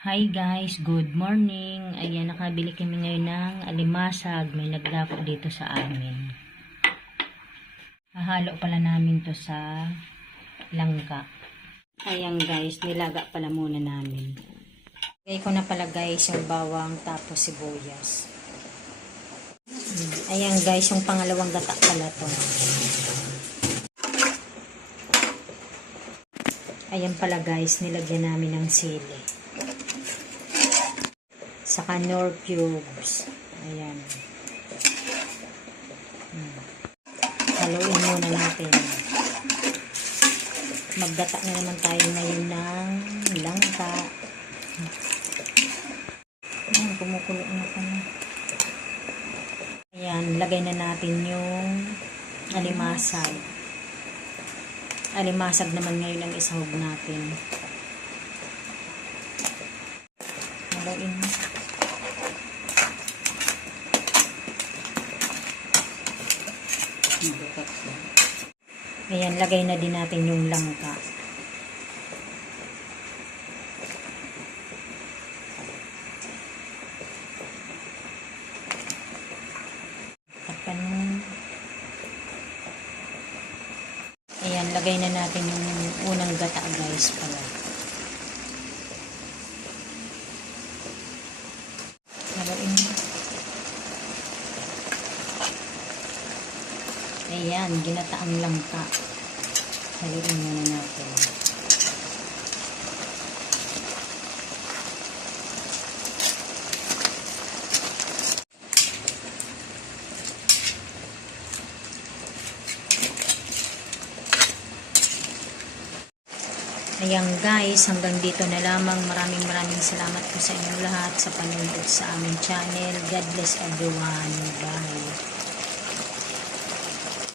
Hi guys, good morning. Ayan, nakabili kami ngayon ng alimasag. May naglako dito sa amin. Hahalo pala namin to sa langka. Ayan guys, nilaga pala muna namin. Lagay ko na pala guys yung bawang tapos sibuyas. Ayan guys, yung pangalawang gata pala to. Ayan pala guys, nilagyan namin ng sili. Saka nor cubes. Ayan. Haluin muna natin. Maggata na naman tayo ngayon ng langka. Ayan, kumukulo na pala. Ayan, lagay na natin yung alimasag. Alimasag naman ngayon ang isahog natin. Haluin mo. Ayan, lagay na din natin yung langka. Takpan mo. Ayan, lagay na natin yung unang gata guys pala. Haluin mo. Ayan, ginataang langka. Haluin muna natin. Ayan guys, hanggang dito na lamang. Maraming salamat po sa inyong lahat sa panonood sa aming channel. God bless everyone. Bye.